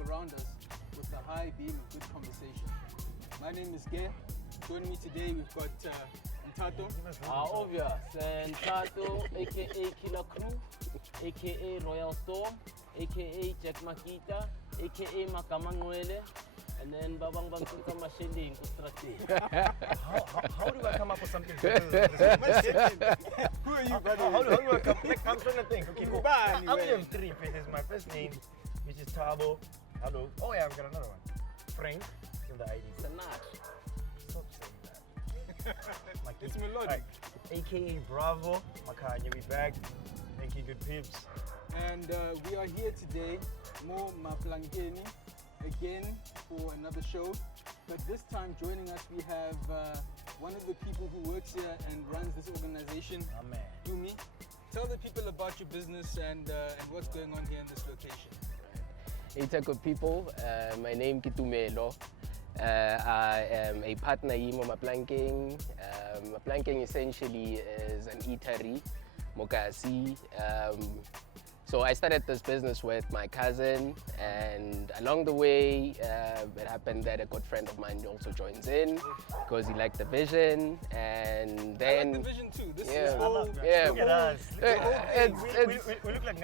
world around us with a high beam of good conversation. My name is Gay. Joining me today, we've got Ntato. Obvious. Ntato, aka Killer Crew, aka Royal Storm, aka Jack Makita, aka Makamangwele, and then Babang Bang Tuka Masheling Kustrati. How do I come up with something? Who are you, buddy? How do I come? Like, I'm trying to think. Okay, cool. I'm three. This is my first name, which is Tabo. Hello. Oh yeah, I've got another one. Frank in the ID. Sanach. Stop saying that. It's melodic. Right. AKA Bravo. Makanya, we back. Thank you, good peeps. And we are here today, more Maplankeng, again for another show. But this time joining us, we have one of the people who works here and runs this organization, Amen. Tumi. Tell the people about your business and what's going on here in this location. Hey, good people. My name is Tumelo. I am a partner in Maplankeng. Maplankeng essentially is an eatery, Mokasi. So I started this business with my cousin, and along the way, it happened that a good friend of mine also joins in because he liked the vision, and then I like the vision too. This yeah, is all. yeah. Look at us. We look like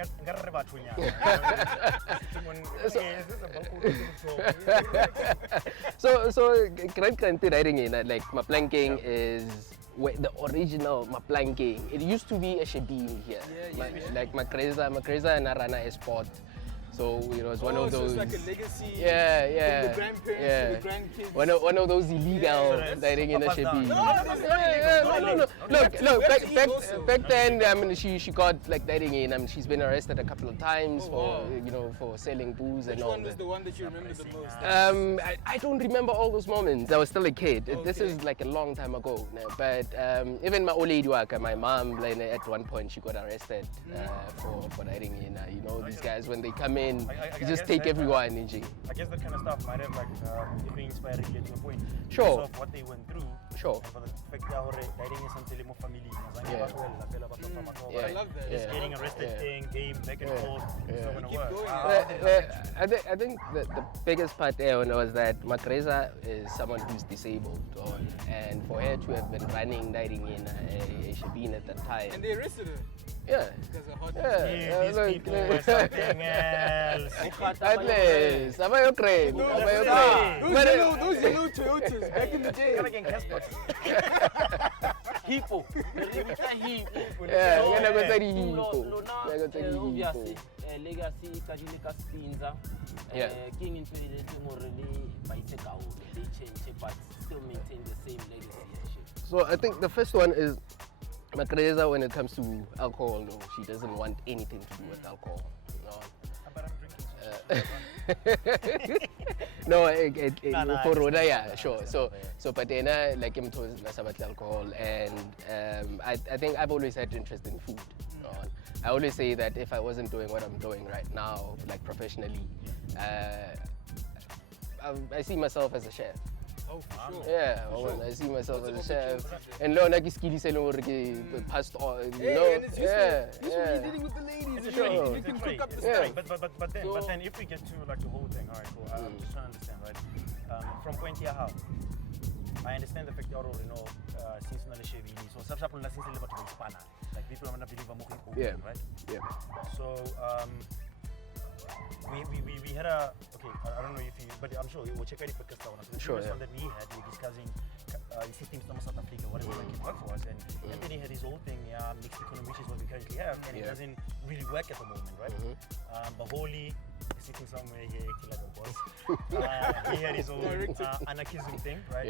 So Grand Country riding in like Maplankeng is the original Maplankeng. It used to be a Shebini here, like Makreza and Arana Esport. So it's one of those. So it's like a legacy. Yeah. From the grandparents to the grandkids. One of those illegal riding in a Shebini. No. Look, back then, I mean, she got like riding in. I mean, she's been arrested a couple of times for selling booze and all that. Which one was the one that you remember the most? I don't remember all those moments. I was still a kid. This is like a long time ago. But even my old lady, my mom, like, at one point she got arrested for riding in. These guys when they come in, you just take everyone. I guess that kind of stuff might have like even inspired you to a point. Sure. Of what they went through. Sure. And for the fact that riding is until more family. I love that. This getting arrested thing, game back and forth. It's not gonna work. I think the biggest part there was that Makreza is someone who's disabled, and for her to have been running, riding in a Shebeen at that time. And they arrested her. Yeah. Because of hot These people were something else. At least, am I okay? Those yellow Toyotas back in the day. Hippo. Yeah, we're gonna go to the hippo. Obviously, legacy, Kajilika Spinza. King into the really bicycle. They change, but still maintain the same legacy. So I think the first one is Makreza. When it comes to alcohol, no, she doesn't want anything to do with alcohol. But I'm drinking. No, for Roda, yeah, sure. So but then like him to about alcohol, and I think I've always had interest in food. I always say that if I wasn't doing what I'm doing right now, like professionally, I see myself as a chef. Oh, for sure. Yeah, I see myself as a chef. And lo na kiskili sa lor ke passed on, and it's useful. You're dealing with the ladies. Sure. You can cook up the Yeah. stuff. But then if we get to like the whole thing, all right, cool. I'm just trying to understand, right? From point here, how? I understand the fact that since na Shebini, so subsapul na since level to Hispana, like people are not believe I'm okay, right? Yeah. So we had a I don't know if you, but I'm sure we'll check out the podcast now. So the previous one that we had, we were discussing systems from South Africa, whatever can work for us, and Anthony had his whole thing, mixed economy, which is what we currently have, and it doesn't really work at the moment, right? But Holy is sitting somewhere here acting like a boss. He had his own anarchism thing, right?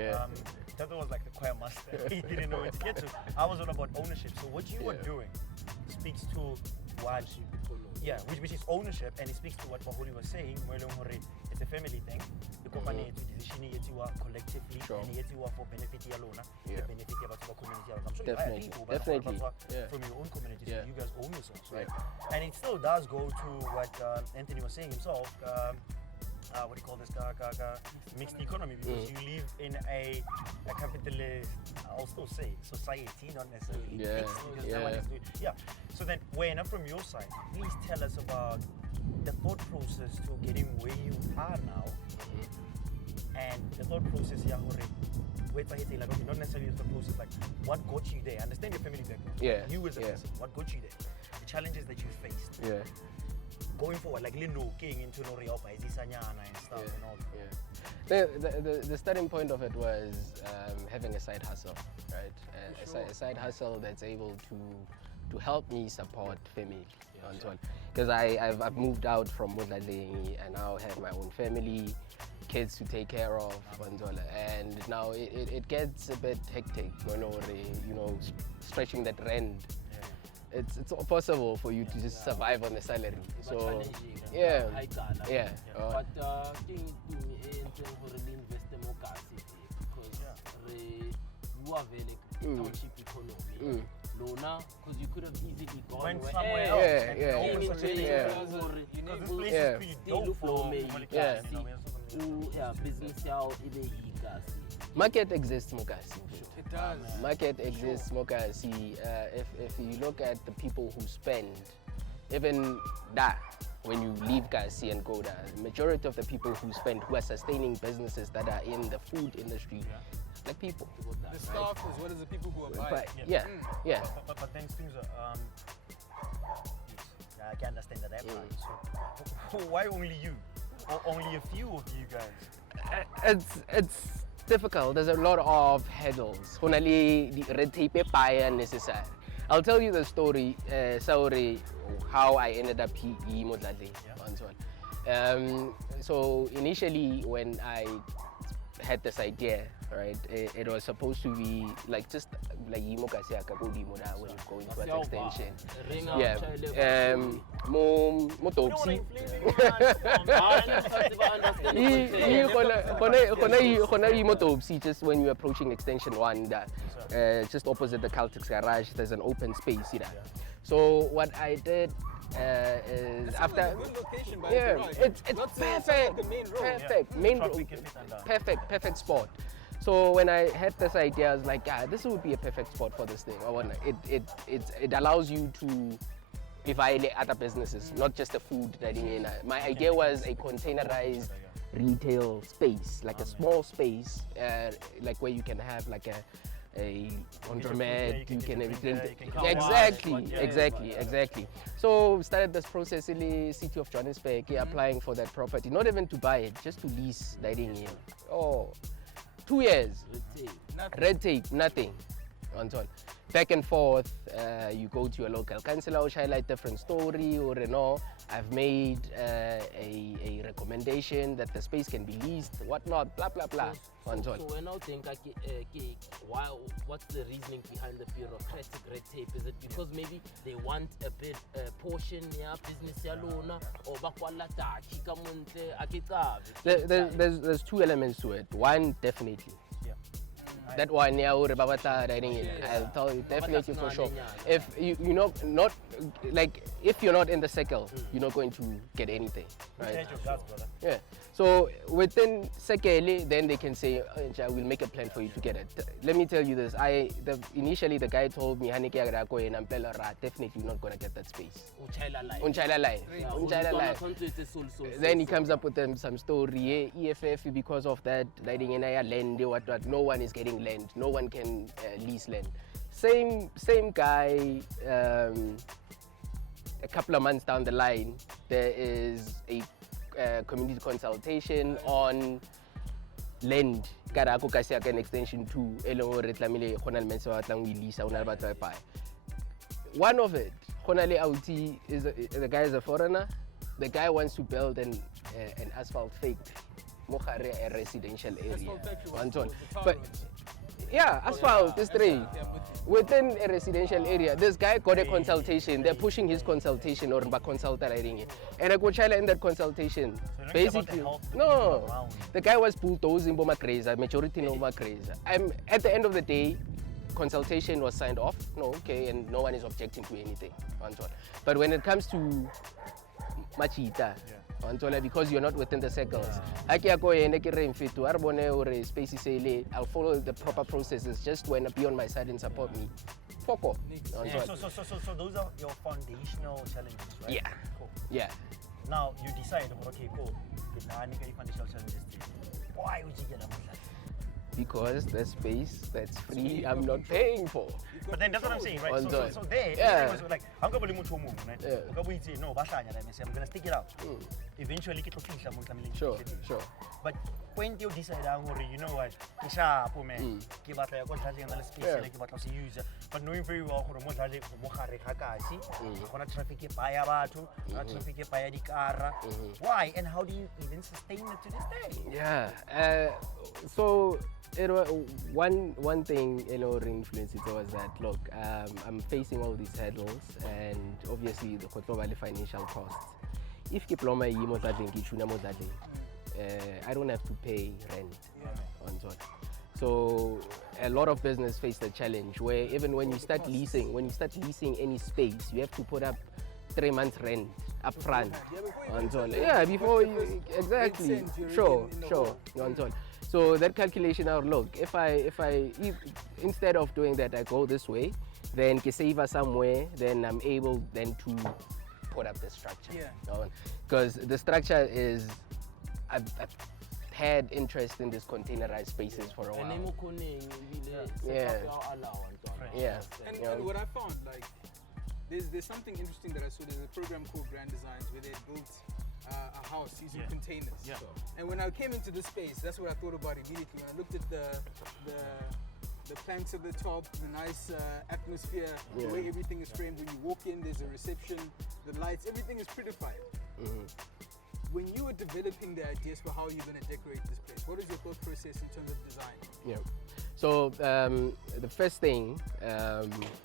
That was like the choir master. He didn't know where to get to. I was all about ownership. So what you were doing speaks to what, which is ownership, and it speaks to what Bahuli was saying. It's a family thing. The company decision collectively, and for benefit alone, benefit of the community. I'm sure Definitely. From your own community, so you guys own yourselves, right? And it still does go to what Anthony was saying himself. What do you call this? Mixed economy, because you live in a capitalist, I'll still say, society, not necessarily mixed, because no one is doing. So then, when from your side, please tell us about the thought process to getting where you are thought process here, like, okay, not necessarily the thought process, like what got you there? Understand your family background. Yeah. You as a person, what got you there? The challenges that you faced. Yeah. Going forward, like getting into and stuff and all. Yeah. The starting point of it was having a side hustle, right? A side hustle that's able to help me support family. Because I've moved out from Mudlading. I now have my own family, kids to take care of, and now it gets a bit hectic, stretching that rent. It's possible for you to just survive on a salary. So yeah. But you are very township economy. Lona, because you could have easily gone went somewhere else. Market exists, Mokasi. It does. Market exists, Mokasi. If you look at the people who spend, even that, when you leave Kasi and go there, the majority of the people who spend, who are sustaining businesses that are in the food industry, like people. The staff as well as the people who are buying. But, But then things are, I can understand that part. So, why only you? Or only a few of you guys? It's difficult. There's a lot of hurdles. Red tape necessary. I'll tell you the story, how I ended up here Modlade. So initially when I had this idea, right, it was supposed to be like just like when you go into an extension. Yeah. Mo topsy. Just when you're approaching extension 1, just opposite the Caltex garage, there's an open space here. So what I did is after, a good location, by the way. it's perfect, perfect spot. So when I had this idea, I was like, this would be a perfect spot for this thing. It allows you to evaluate other businesses, not just the food that in. My idea was a containerized retail space, like a small space, like where you can have like a laundromat, you can exactly. So started this process in the city of Johannesburg, applying for that property, not even to buy it, just to lease that in. 2 years, red tape, nothing. Back and forth, you go to your local councillor, which highlight different story, or I've made a recommendation that the space can be leased, whatnot, blah blah blah. So when I think what's the reasoning behind the bureaucratic red tape? Is it because maybe they want a bit portion business or there's two elements to it. One, definitely. That one, I'll tell you definitely for sure. If you know, not like if you're not in the circle, you're not going to get anything, right? Yeah. So within Sekele, then they can say, we'll make a plan for you to get it. Let me tell you this. Initially the guy told me, definitely not gonna get that space. Then he comes up with some story, EFF because of that, lighting in land, what, no one is getting land, no one can lease land. Same guy, a couple of months down the line, there is a community consultation on land. An extension 2. One of it, the guy is a foreigner. The guy wants to build an asphalt fake a residential area. But yeah, asphalt is straight. Within a residential area, this guy got a consultation. They're pushing his consultation or consultant writing it. And I go in that consultation. Basically, no. The guy was bulldozing Boma crazy, majority Nova crazy. At the end of the day, consultation was signed off. No, okay, and no one is objecting to anything. But when it comes to Machita, because you're not within the circles. I'll follow the proper processes just when be on my side and support me. So those are your foundational challenges, right? Yeah. Cool. Yeah. Now you decide, okay, cool. Financial challenges. Why would you get a Modlali? Because the space that's free, I'm not paying for. But then that's what I'm saying, right? On So there, yeah. it was like, I'm going to go right? Yeah. I'm going to say, no, I'm going to stick it out. Eventually, it will Sure, sure. But when you decide, you know what, it's sharp, man. Give out a space, like to use. But knowing very well, traffic traffic why and how do you even sustain it to this day? Yeah. So it was one thing influence it was that look, I'm facing all these hurdles and obviously the financial costs. If diploma I don't have to pay rent on top. So a lot of business face the challenge where even when you start leasing any space, you have to put up 3 months rent up front. Before you exactly. Sure. So that calculation out, look, if instead of doing that I go this way, then I save somewhere, then I'm able then to put up the structure. Because the structure is I've had interest in these containerized spaces for a while. And what I found, like, there's something interesting that I saw. There's a program called Grand Designs where they built a house using containers. And when I came into the space, that's what I thought about immediately. When I looked at the planks at the top, the nice atmosphere, the way everything is framed. When you walk in, there's a reception, the lights, everything is prettified. When you were developing the ideas for how you're going to decorate this place, what is your thought process in terms of design? So the first thing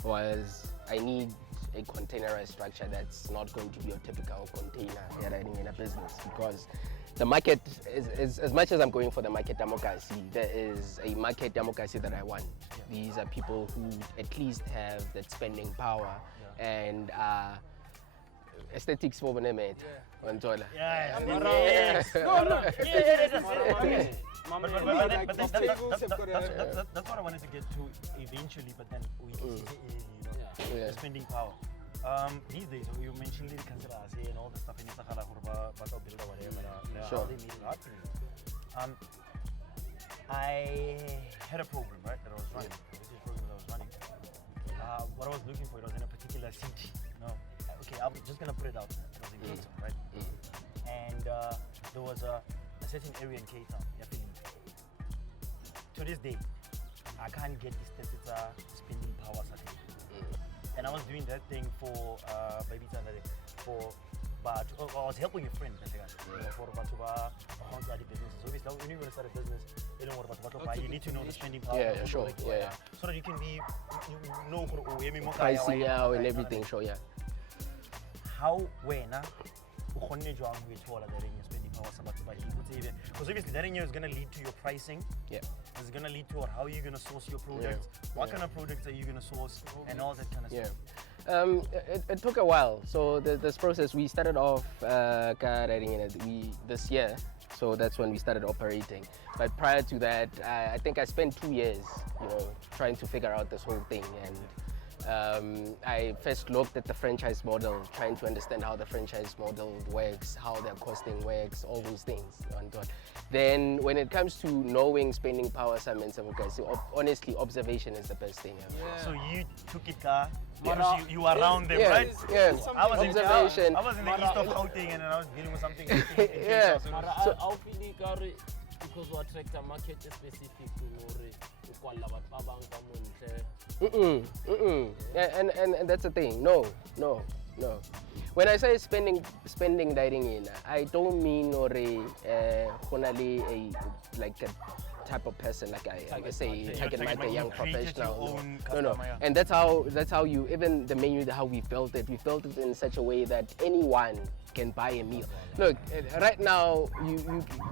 was I need a containerized structure that's not going to be your typical container running in a business, because the market is as much as I'm going for the market democracy, there is a market democracy that I want. These are people who at least have that spending power and aesthetics for them. But that's what I wanted to get to eventually, but then we the spending power. These days, you mentioned the Kanzerasi and all the stuff in Sakala or whatever. Sure. I had a program, right, that I was running. This is a program that I was running. What I was looking for, it was in a particular city. Okay, I'm just going to put it out there. It was in Cape Town, right? And there was a certain area in Cape Town. To this day, I can't get this spending power certificate. And I was doing that thing for but I was helping a friend for businesses. Obviously, when you're going to start a business, you don't worry about what you need to know the spending power. Sure. So that you can be, pricing out and everything. Sure, How when spending power because obviously that is going to lead to your pricing. It's going to lead to how you're going to source your products, what kind of products are you going to source, and all that kind of stuff. It took a while. So this process, we started off this year. So that's when we started operating. But prior to that, I think I spent 2 years, trying to figure out this whole thing. And I first looked at the franchise model, trying to understand how the franchise model works, how their costing works, all those things. Then when it comes to knowing spending power, honestly, observation is the best thing ever. So you took it because you were around them, right? Yes. I was Observation. I was in the east of Gauteng and I was dealing with something. Because we attract a market specific and that's the thing. No. When I say spending dining in, I don't mean like a type of person, like I say, like a young professional. No. And that's how you, even the menu, how we built it in such a way that anyone can buy a meal. Look, right now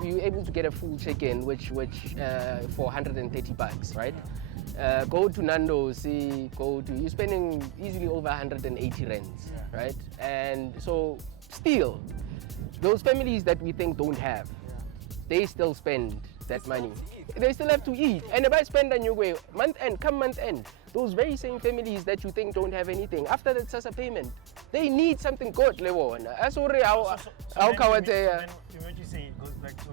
you're able to get a full chicken, which for $130, right? Go to Nando's, you're spending easily over 180 rands, right? And so still, those families that we think don't have, they still spend that money. They still have to eat. And if I spend on your way, month end, those very same families that you think don't have anything, after that SASSA payment, they need something good. That's already how you say it goes back to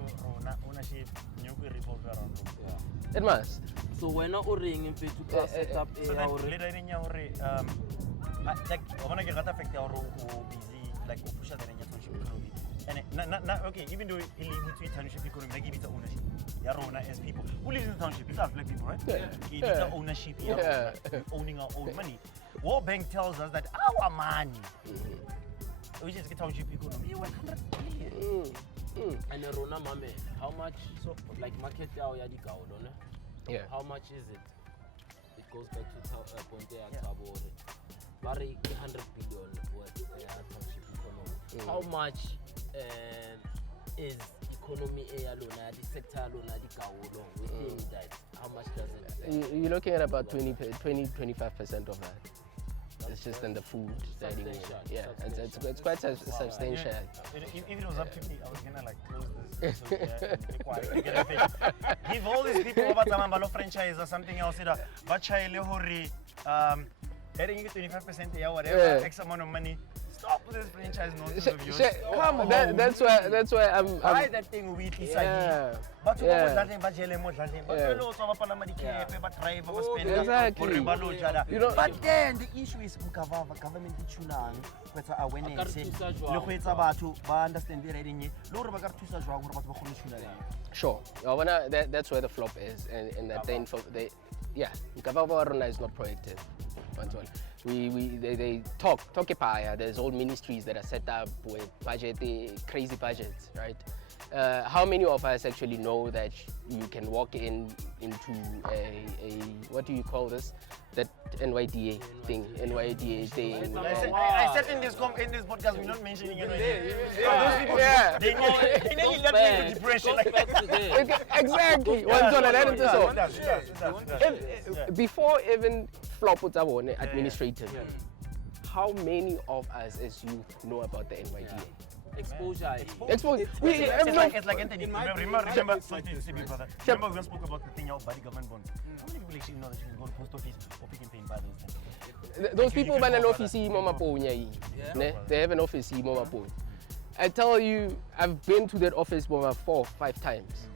ownership, Nyoko revolves around. Yeah. It must. So when I ring in to set up So a then later in your like I wanna get affect our busy like push the township economy. And okay, even though illegal to township economy, like it's ownership. Yarona as people who live in the township, it's us black people, right? Yeah. It's our ownership, owning our own money. World Bank tells us that our money, which is the township economy, 100 billion. And Rona Mame, how much? So like market Yeah. How much is it? It goes back to Ponte Tabore. Very 100 billion worth township economy. How much is economy alone, the sector alone, the Gaulo within that? How much does it? You're looking at about 20-25% of that. It's just in the food that you yeah, it's quite substantial. If it was up to me, I was gonna like close this and be quiet and get a thing. Give all these people over Tamambalo franchise or something else, but getting you 25% or whatever, X amount of money. Stop with this franchise nonsense of yours. Come on, that's why I'm buy that thing with Isagi. But you know what but exactly. You know, but then the issue is government tunang with awareness. Look it's about to understand the reading. Sure. That's where the flop is, and that then government is not proactive. They talk a there's all ministries that are set up with crazy budgets, right? How many of us actually know that you can walk into a what do you call this? That NYDA thing. I said in this podcast we're not mentioning NYDA. Those people, they nearly left me with depression. Exactly. Before even flop administrative, how many of us as youth know about the NYDA? Exposure. It's like Anthony. Remember, we spoke about the thing about body government bonds. How many people actually know that you can go to post office or pick and pay and buy those things? Those people have an office in Maplankeng. They have an office in Maplankeng. I tell you, I've been to that office 4 5 times.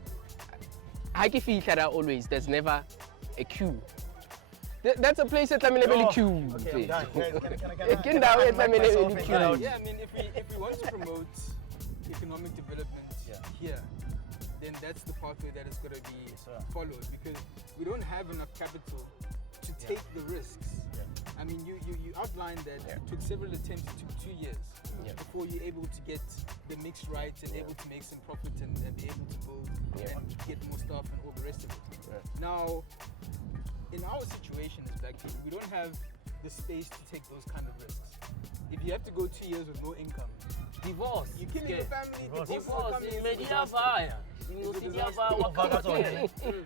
I can feel that always. There's never a queue. That's a place that I'm in a queue. Okay, I'm Yeah, I mean, if we want to promote economic development here, then that's the pathway that is going to be followed, because we don't have enough capital to take the risks. I mean, you outlined that it took several attempts, it took 2 years before you're able to get the mix right and able to make some profit and be able to build and get more staff and all the rest of it. Now, in our situation as black people, we don't have the space to take those kind of risks. If you have to go 2 years with no income, divorce. You're killing your family. Divorce.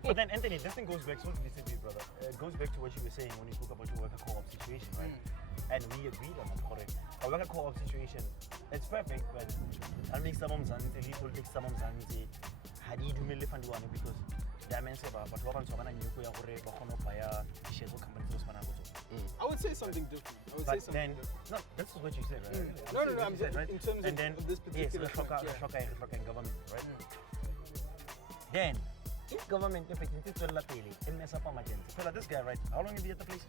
But then, Anthony, this thing goes back, so listen to you, brother. It goes back to what you were saying when you spoke about your worker co-op situation, right? And we agreed on that, correct? A worker co-op situation, it's perfect, but I'll make some politics, some how do you do because I would say something different. No, this is what you said, right? No, I'm just right? in terms of this particular government, right? Then, if government mess up emergency, this guy, right? How long have you been at the place?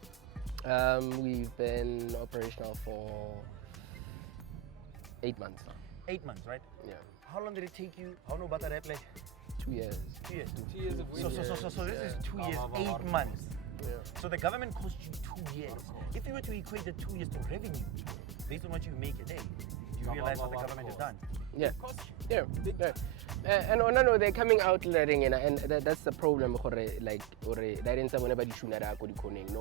We've been operational for 8 months now. 8 months, right? Yeah. How long did it take you? How long about that play? 2 years. 2 years. 2 years of waiting. So this is 2 years, 8 months. Yeah. So the government cost you 2 years. If you were to equate the 2 years to revenue, based on what you make a day, you realize what the government has done. Yeah. Yeah. No, they're coming out letting in, and that's the problem. No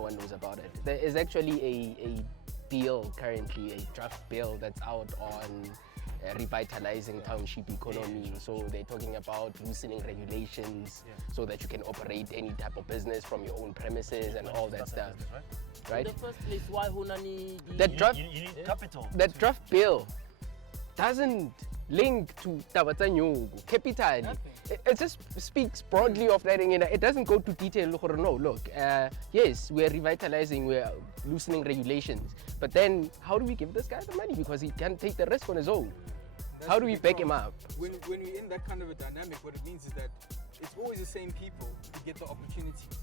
one knows about it. There is actually a bill currently, a draft bill that's out on revitalizing township economy. So they're talking about loosening regulations so that you can operate any type of business from your own premises and all that stuff. Right? In the first place, why Hunani? You need capital. That draft bill doesn't link to Tabatanyogo, capital. It just speaks broadly of that. It doesn't go to detail. No, look, yes, we're revitalizing, we're loosening regulations. But then, how do we give this guy the money? Because he can't take the risk on his own. How do we back him up? When we're in that kind of a dynamic, what it means is that it's always the same people who get the opportunities.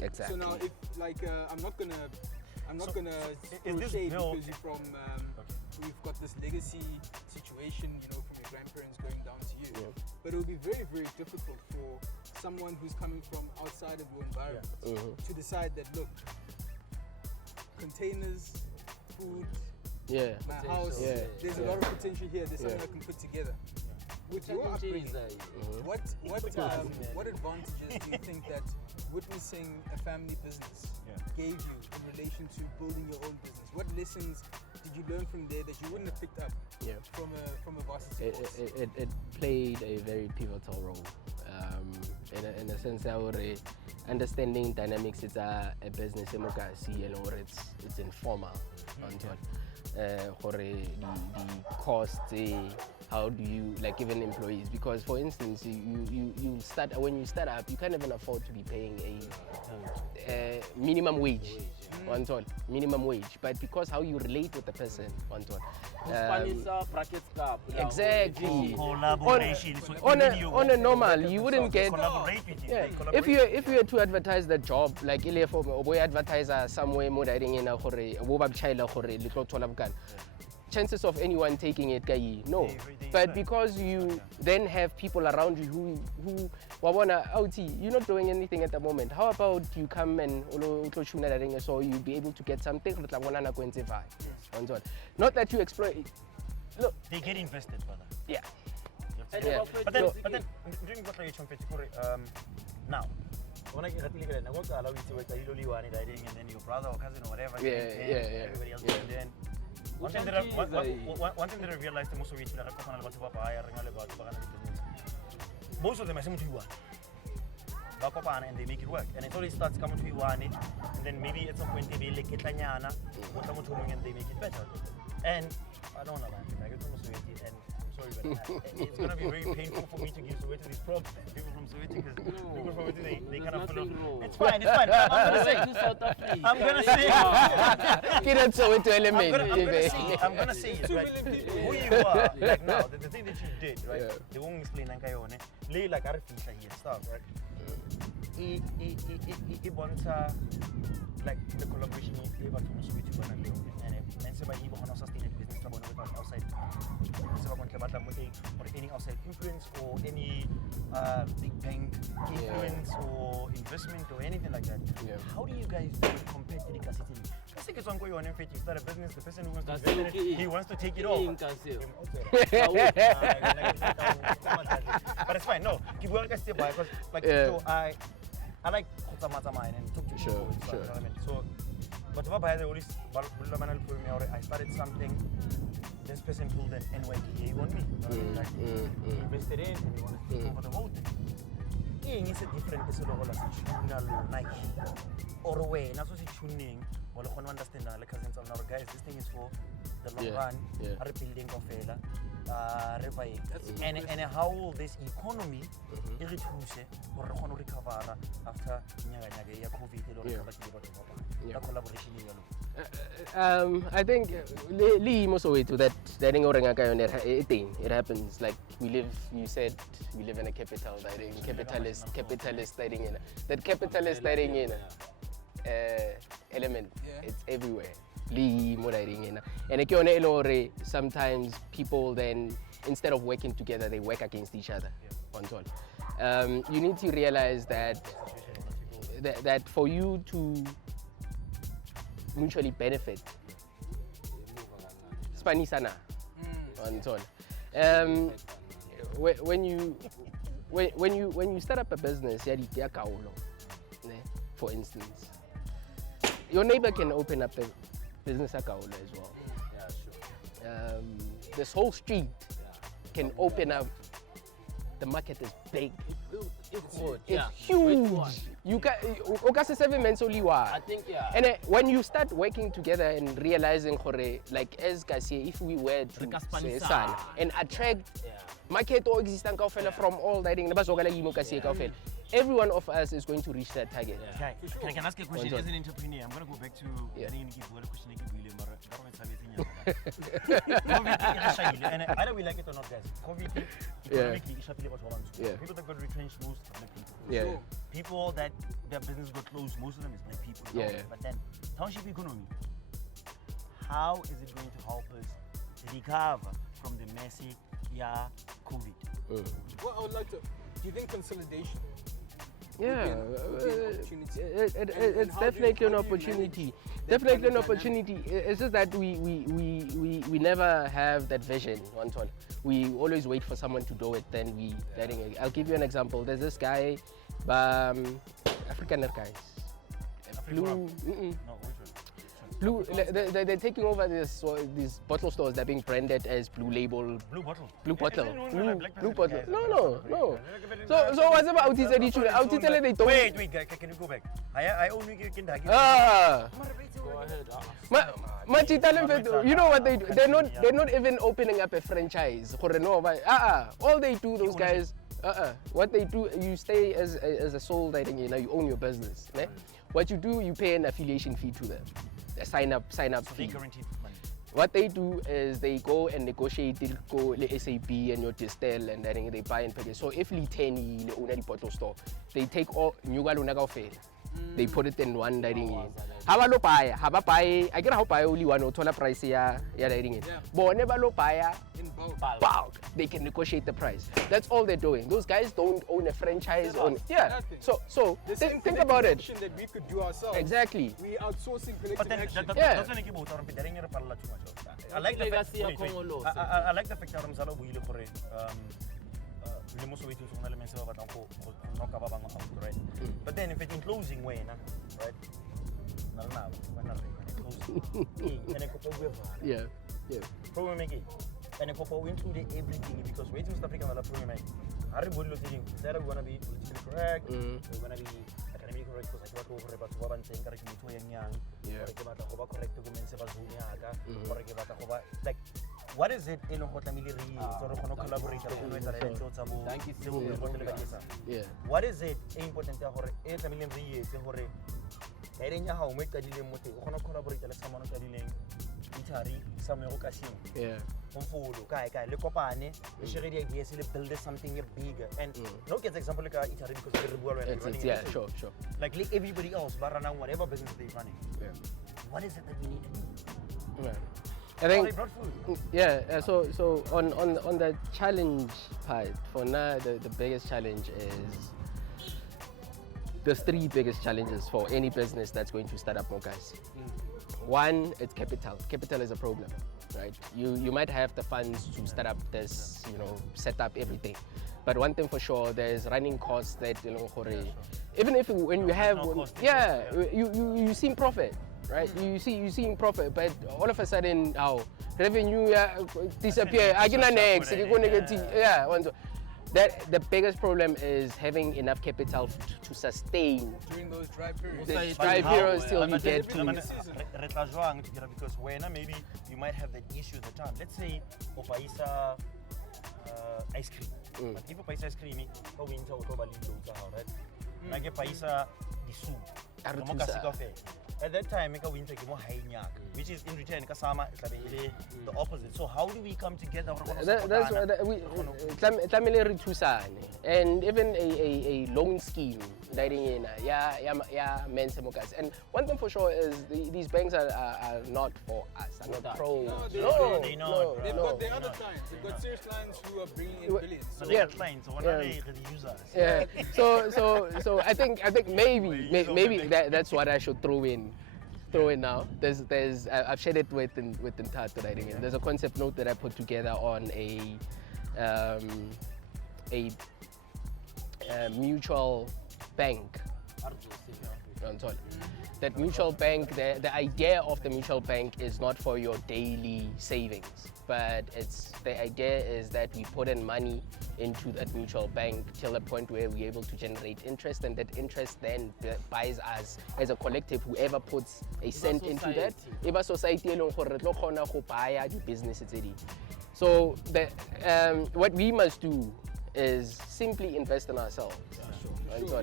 Exactly. So now, if like I'm not gonna is this shade bill- because you're from we've got this legacy situation, from your grandparents going down to you. Yeah. But it will be very, very difficult for someone who's coming from outside of your environment to decide that, look, containers, food, Yeah. my house, Yeah. there's a lot of potential here. There's something I can put together. With your upbringing, what advantages do you think that witnessing a family business gave you in relation to building your own business? What lessons did you learn from there that you wouldn't have picked up from a varsity course? It played a very pivotal role. In a sense that we're understanding dynamics, it's a business or it's informal. The costs, how do you even employees? Because for instance, you start when you start up, you can't even afford to be paying a minimum wage. Minimum wage, but because how you relate with the person, exactly. On a normal, you wouldn't get. Yeah. If you were to advertise the job, like we advertiser somewhere more chances of anyone taking it, no. But because you then have people around you who you're not doing anything at the moment. How about you come and so you'll be able to get something? Not that you exploit. Look, they get invested, brother. Yeah. Yeah. But then during what you now, when I get and then your brother or cousin or whatever, everybody else, and then one thing that I realized most of it, most of them are and they make it work. And it always starts coming to one, and then maybe at some point they make it and they make it better. And I don't know, man. I get almost Soweto, and I'm sorry, but it's going to be very painful for me to give Soweto these props. People from Soweto, because people from Soweto, they kind of follow. It's fine. I'm going to say. I'm going to say it, right? Who you are, like now, the thing that you did, right? They won't explain like I feel here stuff, right? It wants like the collaboration and so by even on sustainable business outside or any outside influence or any big bank influence or investment or anything like that. How do you guys do it compared to the city? Because you start a business, the person who wants to invest in it, he wants to take it over. But it's fine. No, keep working step by because like so I like mine and talk to people. Sure. You know what I mean? So, but I started something. This person told an NYDA on me. Invested in and he wanted to take over the whole thing. It's a different or way. Not so tuning. Well, I understand that cousins of our guys. This thing is for the long run. Rebuilding of and how will this economy recover after collaboration? I think it happens. Like you said we live in a capitalist that capitalist element. It's everywhere. And sometimes people then, instead of working together, they work against each other. You need to realize that for you to mutually benefit, when you start up a business, for instance, your neighbor can open up a business account as well. This whole street can open up. The market is big. It's huge. You can 7 months only. I think And when you start working together and realizing, like as Kasi, if we were to say and attract market or existing from all that, every one of us is going to reach that target. Can I ask a question? As an entrepreneur, I'm going to go back to COVID, and either we like it or not, guys. COVID, economically, Yeah. people that got retrenched, most of black people. Yeah. Sure. People that their business got closed, most of them is black people. Yeah. But then, township economy, how is it going to help us recover from the messy COVID? Well, I would like to. Do you think consolidation? Yeah, would be an opportunity? it's how do you- definitely an how do you opportunity. manage that Definitely kind an of opportunity. It's just that we never have that vision. We always wait for someone to do it, then we. I'll give you an example. There's this guy, Afrikaner guys. Blue. No, which one? Blue, they're taking over these bottle stores. They're being branded as Blue Label. Blue bottle. Blue bottle. Black Blue person, bottle. guys. No. So what's about this edition? They don't. Wait, guys, can you go back? I only can Ah. Go ahead. You know what they do? They're not even opening up a franchise. All they do, those guys. What they do, you stay as a sole dating, you own your business. Ne? What you do, you pay an affiliation fee to them. A sign up They fee. guaranteed money. What they do is they go and negotiate the SAP and your Distel, and then they buy and pay. So if they own a bottle store, they take all they put it in one dining in. How buy? I get how buy only one or price dining in. But never buy In bulk. bulk. They can negotiate the price. That's all they're doing. Those guys don't own a franchise. Nothing. So The same think about it. collection that we could do ourselves. Exactly. We outsourcing But collective then action. Yeah. that's when I keep out of it. I like the fact. Legacy Wait, wait. Congolo. I like the fact that I'm salo buile gore le mo Soweto so na le mense ba batlang go knock ba bang out, right? But then if it in closing way na, right? Na na closing. And I go for Yeah. problem make it. And I go include everything because waiting South Africa na problem make. Are bollo teng that are going to be politically correct. We're going to be academically correct because I go gore batho ba ba nteng ka re ke motho yang yang. Yeah. Gore ke batla go ba correct go mense ba zone yaka. Gore ke batla go ba like what is it in go tlamile re gore go no collaborate re go etsa re ntlo tsa bo. Thank you so le go much. le ka kesa. Yeah. What is it important ya gore e tlamile re etse gore direng ya hao mo tadileng mo teng o gona collaborate le someone tadileng itari sa mo go ka seo. Yeah. Umfulo kai le kopane le share the ideas le build something bigger and no get example like itari because we bua It's yeah, sure. like everybody else but running whatever business they're running. Yeah. What is it that we need to do? Right. I Oh, they think brought food. yeah. So on the challenge part for now, the biggest challenge is there's three biggest challenges for any business that's going to start up more guys. One, it's capital. Capital is a problem, right? You might have the funds to start up this, set up everything. But one thing for sure, there's running costs that, even if when you have, you see profit, right? You see profit, but all of a sudden, revenue disappear. Next, That the biggest problem is having enough capital to sustain During those dry periods. the dry periods till you get to. Because when maybe you might have that issue at the time. Let's say Opaisa ice cream. But if Opaisa ice cream, how winter or right? Like Paisa disu. At that time, make a winter which is in return kasama the opposite. So how do we come together? That's what we and even a loan scheme and one thing for sure is these banks are not for us, are not pro. They've got their other clients. They've got serious clients who are bringing in billions. So they are clients, so when they users. Yeah. So I think maybe that's what I should throw in now. I've shared it with Tato. There's a concept note that I put together on a mutual bank. That mutual bank, the idea of the mutual bank is not for your daily savings, but the idea is that we put in money into that mutual bank till a point where we're able to generate interest, and that interest then buys us as a collective, whoever puts a cent into that, eba society elong gore re tlo kgona go baya di businesses tse ding. So what we must do is simply invest in ourselves. Sure.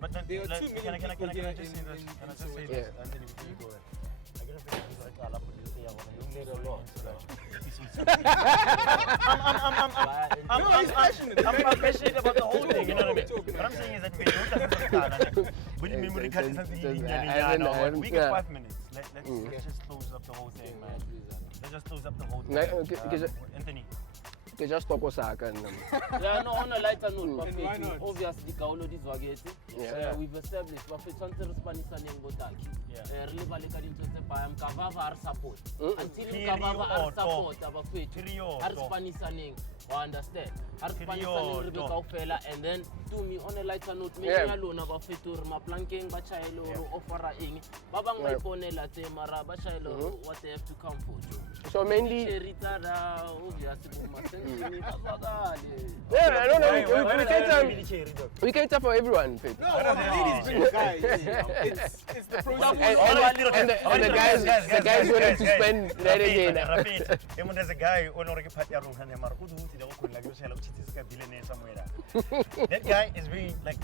But then, There are like, 2 million can I people just here say in this? Can I just say Soweto. this? And then if you go ahead. I get a feeling like Yeah, well, you It's need a to lot, into that episode. I'm passionate about the whole thing, you know what I mean? What I'm saying is that we don't but your memory card is something we get 5 minutes. Let's just close up the whole thing, man. Let's just close up the whole thing. Anthony. Ke just talk osaka nna. Yeah, no, on a lighter note, And why Bafetu, not? obviously, Kaolo is Wageti. Yeah. We've established Bafetu Santer Spanisa Nembotaki. Relibalika into Payam Kavava are support. Until Kavava are support, Bafetu are Spanisa Neng, or understand. Are Spanisa Rebecca Fella, and then to me on a lighter note, maybe alone about Fetur, Maplankeng, Bachailo, Ofara Ing, Babang Ponela, Temara, Bachailo, what they have to come for. So mainly. Yeah, I don't know. We cater for everyone. No, ladies drink, guys. It's the process. And the guys willing to spend that again. There's a guy that guy is very like,